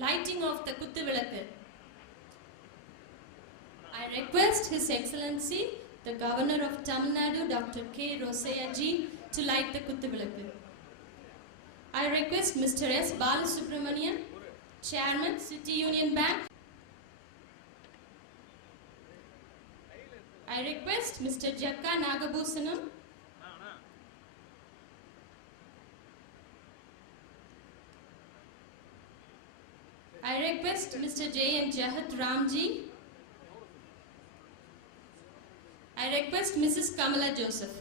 Lighting of the Kuthuvilakku. I request His Excellency, the Governor of Tamil Nadu, Dr. K. Rosaiah Ji, to light the Kuthuvilakku. I request Mr. S. Balasubramanian, Chairman, City Union Bank. I request Mr. Jakka Nagabhusanam. I request Mr. J. N. Jahat Ramji. I request Mrs. Kamala Joseph.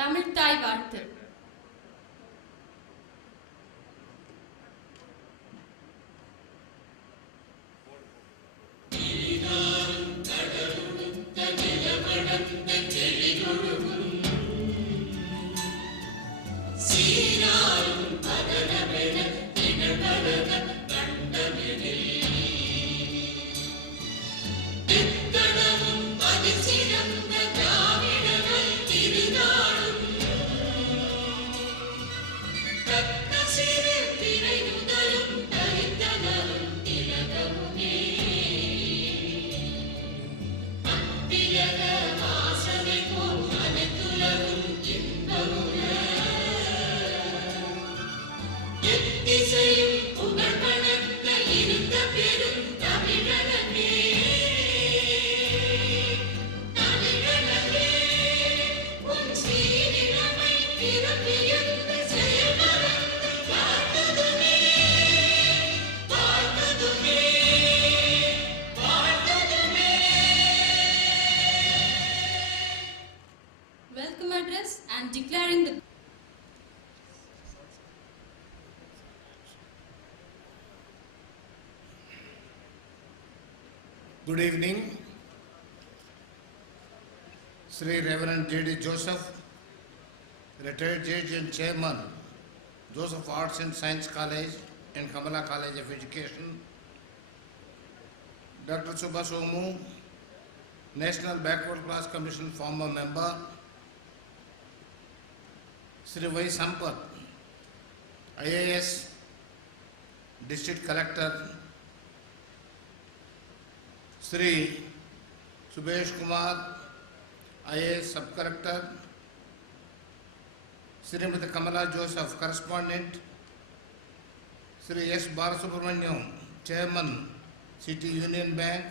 Tamil தாய் வாழ்த்து. And declaring the Good evening, Sri Reverend J.D. Joseph, retired Judge and Chairman, Joseph Arts and Science College and Kamala College of Education, Dr. Subhash Omu, National Backward Class Commission former member, Sri V. Sampath, IAS District Collector, Sri Subhesh Kumar, IAS Sub Collector, Srimati Kamala Joseph, Correspondent, Sri S. Balasubramaniam, Chairman, City Union Bank,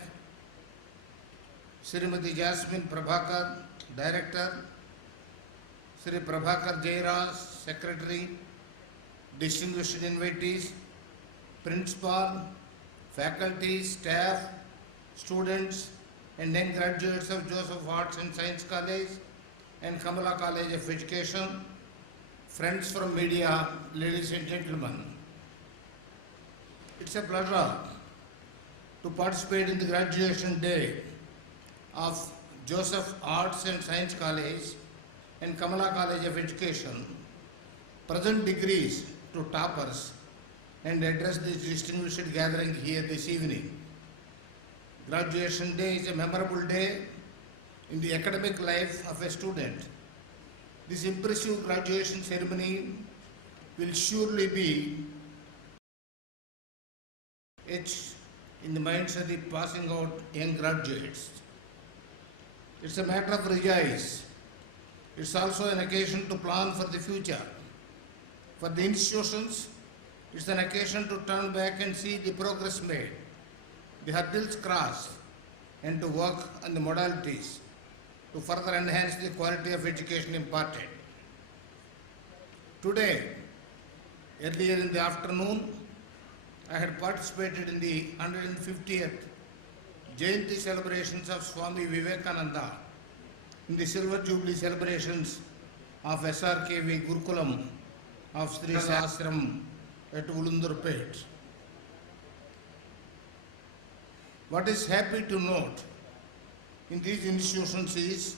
Srimati Jasmine Prabhakar, Director, Sri Prabhakar Jairaj, Secretary, distinguished invitees, Principal, faculty, staff, students, and young graduates of Joseph Arts and Science College and Kamala College of Education, friends from media, ladies and gentlemen. It's a pleasure to participate in the graduation day of Joseph Arts and Science College and Kamala College of Education, present degrees to toppers, and address this distinguished gathering here this evening. Graduation day is a memorable day in the academic life of a student. This impressive graduation ceremony will surely be etched in the minds of the passing out young graduates. It's a matter of rejoice. It's also an occasion to plan for the future. For the institutions, it's an occasion to turn back and see the progress made, the hurdles crossed, and to work on the modalities to further enhance the quality of education imparted. Today, earlier in the afternoon, I had participated in the 150th Jayanti celebrations of Swami Vivekananda in the Silver Jubilee celebrations of SRKV Gurukulam of Sri Sastram at Ulundurpet. What is happy to note in these institutions is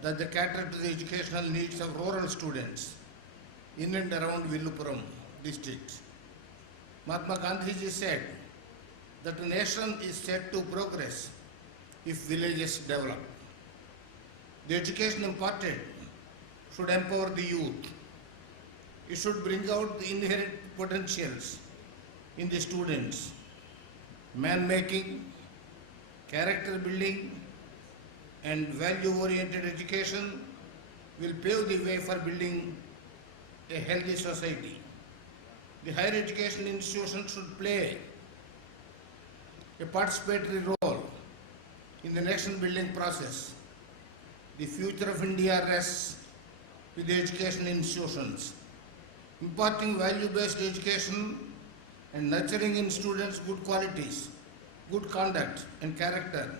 that they cater to the educational needs of rural students in and around Villupuram district. Mahatma Gandhiji said that a nation is set to progress if villages develop. The education imparted should empower the youth. It should bring out the inherent potentials in the students. Man-making, character building, and value-oriented education will pave the way for building a healthy society. The higher education institutions should play a participatory role in the nation-building process. The future of India rests with the education institutions. Imparting value-based education and nurturing in students good qualities, good conduct and character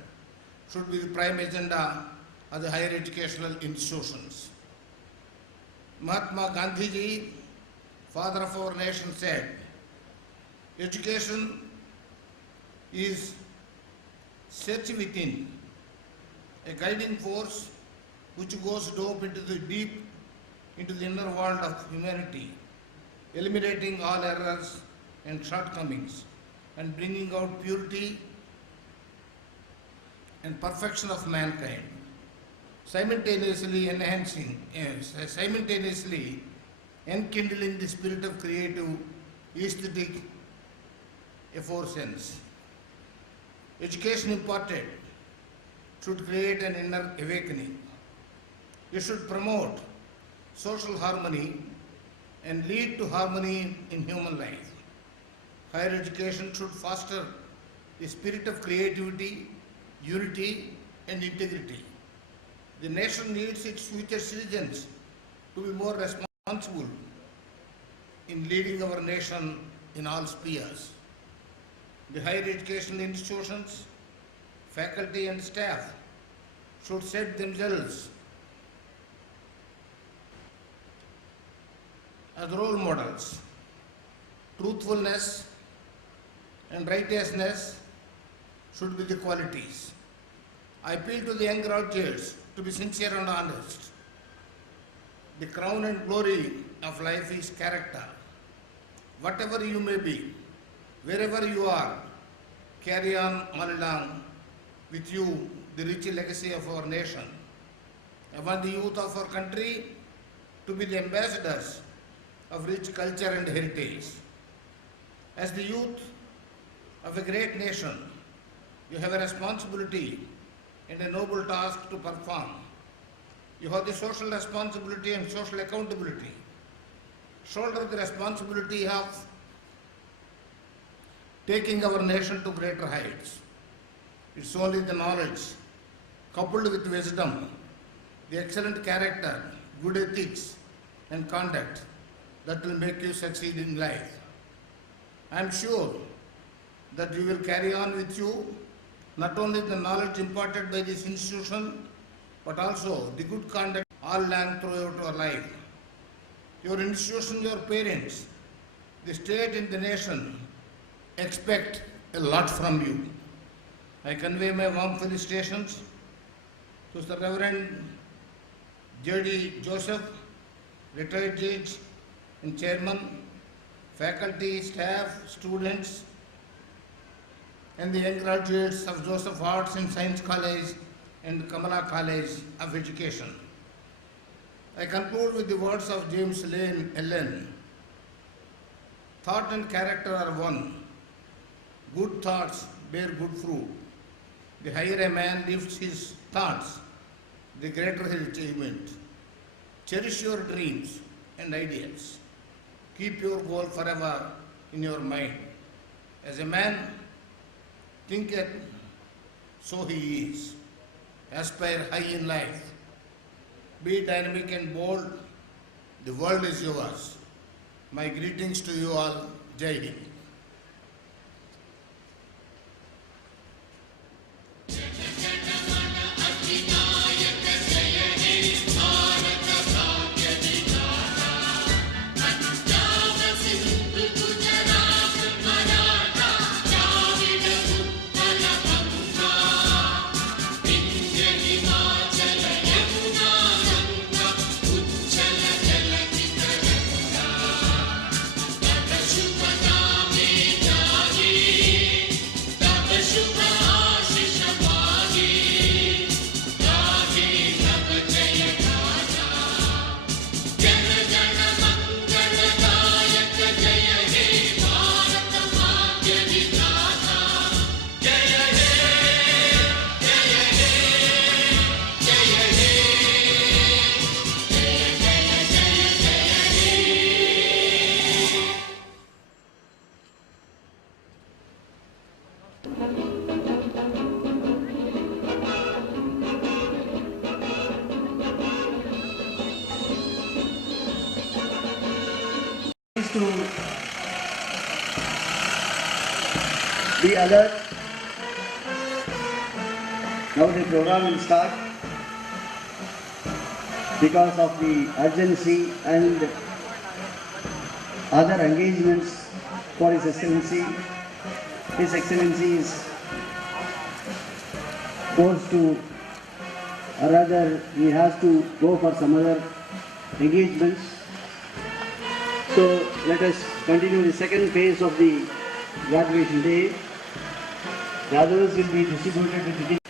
should be the prime agenda of the higher educational institutions. Mahatma Gandhiji, father of our nation, said, education is search within, a guiding force which goes deep into the inner world of humanity, eliminating all errors and shortcomings and bringing out purity and perfection of mankind, simultaneously enkindling the spirit of creative, aesthetic effervescence. Education imparted should create an inner awakening. It should promote social harmony and lead to harmony in human life. Higher education should foster the spirit of creativity, unity, and integrity. The nation needs its future citizens to be more responsible in leading our nation in all spheres. The higher education institutions, faculty and staff should set themselves as role models. Truthfulness and righteousness should be the qualities. I appeal to the young graduates to be sincere and honest. The crown and glory of life is character. Whatever you may be, wherever you are, carry on all along with you the rich legacy of our nation. I want the youth of our country to be the ambassadors of rich culture and heritage. As the youth of a great nation, You have a responsibility and a noble task to perform. You have the social responsibility and social accountability. Shoulder the responsibility of taking our nation to greater heights. It's only the knowledge, coupled with wisdom, the excellent character, good ethics, and conduct that will make you succeed in life. I am sure that you will carry on with you not only the knowledge imparted by this institution, but also the good conduct all learned throughout our life. Your institution, your parents, the state and the nation expect a lot from you. I convey my warm felicitations to the Reverend J.D. Joseph, retired judge and chairman, faculty, staff, students, and the young graduates of Joseph Arts and Science College and Kamala College of Education. I conclude with the words of James Lane Allen. Thought and character are one. Good thoughts bear good fruit. The higher a man lifts his thoughts, the greater his achievement. Cherish your dreams and ideals. Keep your goal forever in your mind. As a man thinketh, so he is. Aspire high in life. Be dynamic and bold. The world is yours. My greetings to you all. Jai Hind. To be alert. Now the program will start. Because of the urgency and other engagements for His Excellency. His Excellency is forced to, or rather he has to go for some other engagements. So let us continue the second phase of the graduation day. The others will be distributed with the